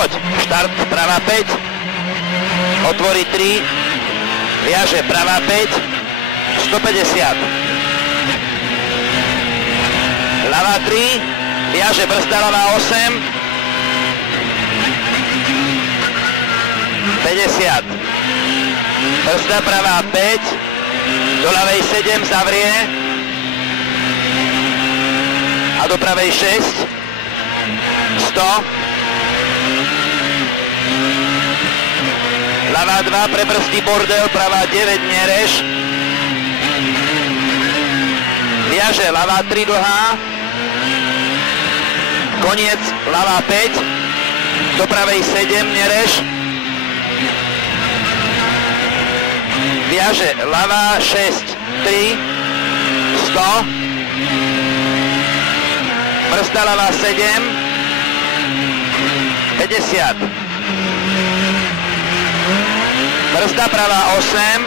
poď. Štart, pravá 5. Otvorí 3. Viaže, pravá 5. 150. Ľavá 3. Viaže, brzda, ľavá 8. 50. Brzda, pravá 5. Do ľavej 7, zavrie. A do pravej 6. 100. Ľavá 2, prebrzdí bordel, pravá 9, nerež. Viaže, ľavá 3, dlhá. Koniec, ľavá 5. Do pravej 7, nerež. Viaže, ľavá 6, 3. 100. Brzda, ľavá 7. 50. Brzda, pravá 8.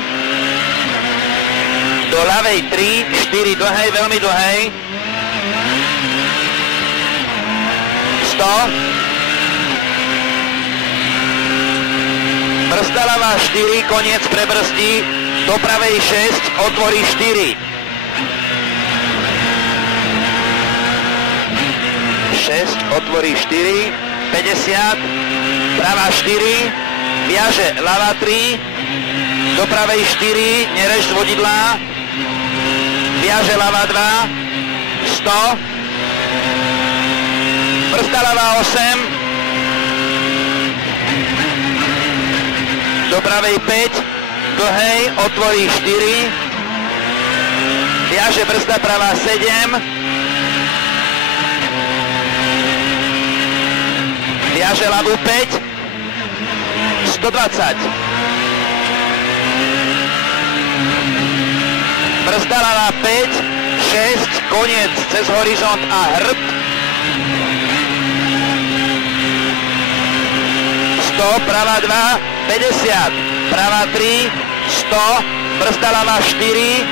Do ľavej 3, 4, dlhej, veľmi dlhej. 100. Brzda, ľavá 4, koniec, prebrzdí. Do pravej 6, otvorí 4. 6, otvorí 4. 50. Pravá 4. Viaže, ľavá 3. Do pravej 4, nerež z vodidla. Viaže, ľavá 2. 100. Brzda, ľavá 8. Do pravej 5. Dlhej, otvorí 4. Viaže, brzda, pravá 7. Viaže, ľavú 5. 120. Brzda, ľavá 5. 6. Koniec, cez horizont a hrb. 100. Pravá 2. 50. Pravá 3. 100. Brzda, ľavá 4.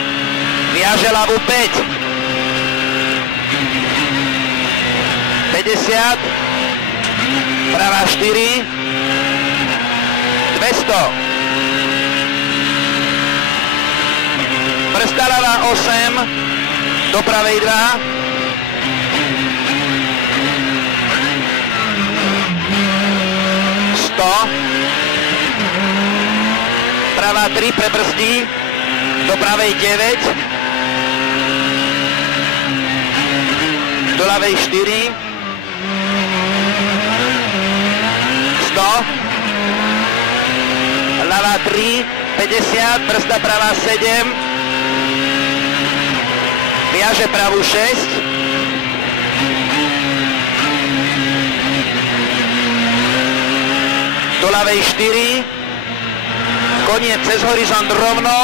Viaže, ľavú 5. 50. Pravá 4. 200. Brzda, ľavá 8. Do pravej 2. 100. Pravá 3, prebrzdí. Do pravej 9. Do ľavej 4. 100. Ľavá 3, 50, brzda, pravá 7. Viaže, pravú 6. Do ľavej 4. Koniec, cez horizont rovno.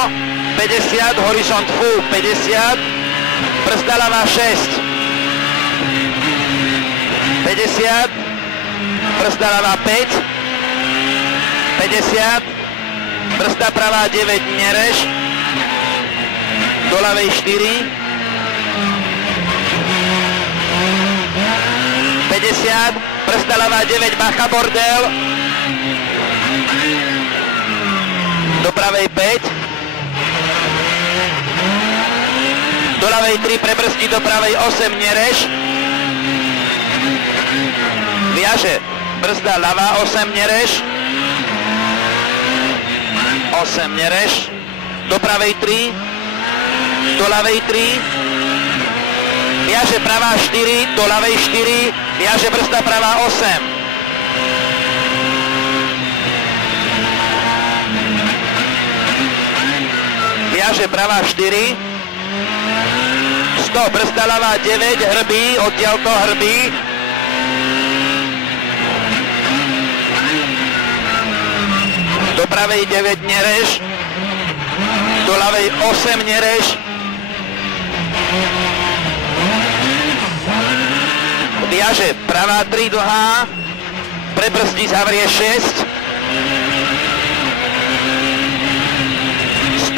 50, horizont full 50. Brzda, ľavá 6. 50. Brzda, ľavá 5. 50. Brzda, pravá 9, nerež. Do ľavej 4. 50. Brzda, ľavá 9, bacha, bordel. Do pravej 5. Do ľavej 3, prebrzdí, do pravej 8, nerež. Viaže, brzda, ľavá 8, nerež. 8, nerež. Do pravej 3. Do ľavej 3. Viaže, pravá 4. Do ľavej 4. Viaže, brzda, pravá 8. Viaže, pravá 4. 100, brzda, ľavá 9. Hrbí, odtiaľto hrbí. Do pravej 9, nerež. Do ľavej 8, nerež. Viaže, pravá 3, dlhá. Prebrzdí, zavrie 6. 100.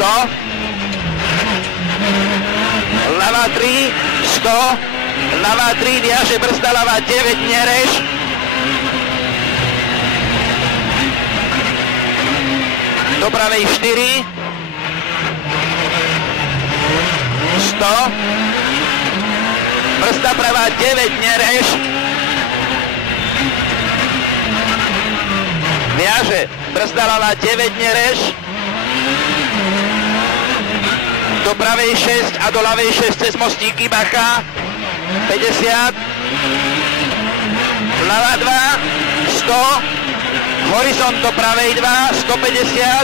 Ľavá 3, 100. Ľavá 3, viaže, brzda, ľavá 9, nerež. do pravej 4, 100, brzda pravá 9, nerež, viaže, brzda ľavá 9, nerež, do pravej 6 a do ľavej 6 cez mostíky, bacha, 50, ľavá 2, 100, horizont do pravej 2, 150,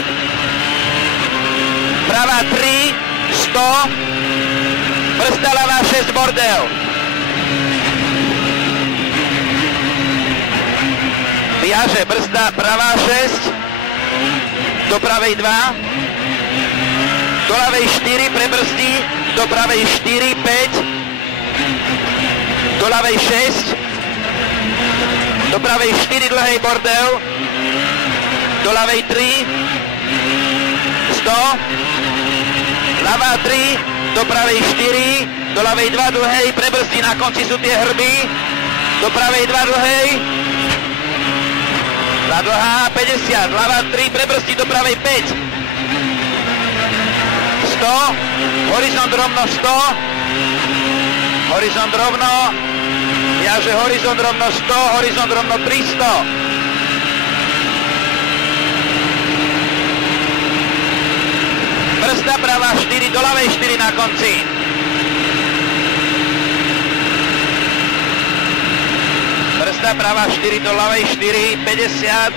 pravá 3, 100, brzda ľavá 6, bordel. Viaže, brzda pravá 6, do pravej 2, do ľavej 4, prebrzdí, do pravej 4, 5, do ľavej 6, do pravej 4, dlhej bordel, do ľavej 3, 100, ľavá 3, do pravej 4, do ľavej 2, dlhej, prebrzdí, na konci sú tie hrby, do pravej 2, dlhej, ľavá dlhá, 50, ľavá 3, prebrzdí, do pravej 5, 100, horizont rovno 100, horizont rovno, viaže horizont rovno 100, horizont rovno 300. Brzda pravá 4, do ľavej 4 na konci. Brzda pravá 4, do ľavej 4, 50.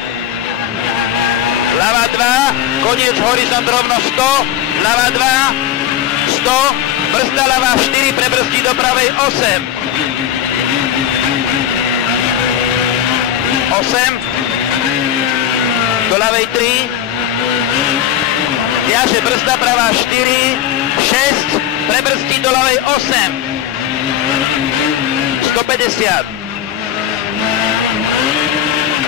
Ľavá 2, koniec horizont rovno 100. Ľavá 2, 100, brzda ľavá 4, prebrzdí do pravej 8. 8, do ľavej 3, viaže brzda pravá 4, 6, prebrzdí do ľavej 8. 150.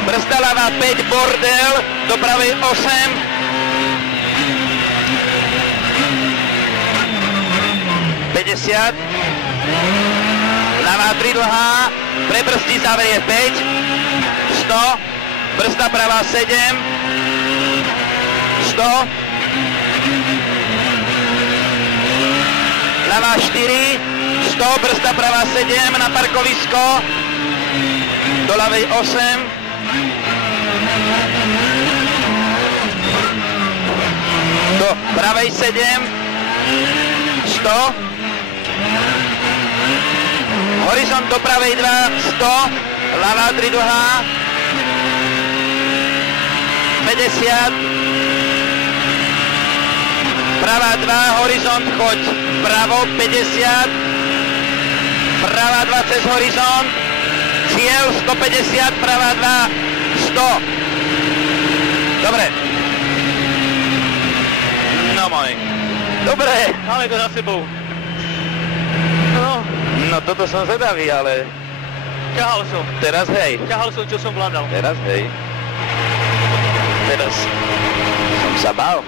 Brzda ľavá 5, bordel, do pravej 8. 50, ľavá 3 dlhá, prebrzdí, zaverie 5, 100, brzda pravá 7, 100, ľavá 4, 100, brzda pravá 7, na parkovisko, do ľavej 8, do pravej 7, 100, horizont do pravej 2, 100, ľavá 3 dlhá, 50, pravá 2, horizont, choď vpravo, 50, pravá 2 cez horizont, cieľ 150, pravá 2, 100. Dobre. No môj. Dobre, máme to za sebou. No toto som zvedavý, ale... Ťahal som. Teraz hej. Ťahal som, čo som vládal. Teraz hej. Teraz som sa bál.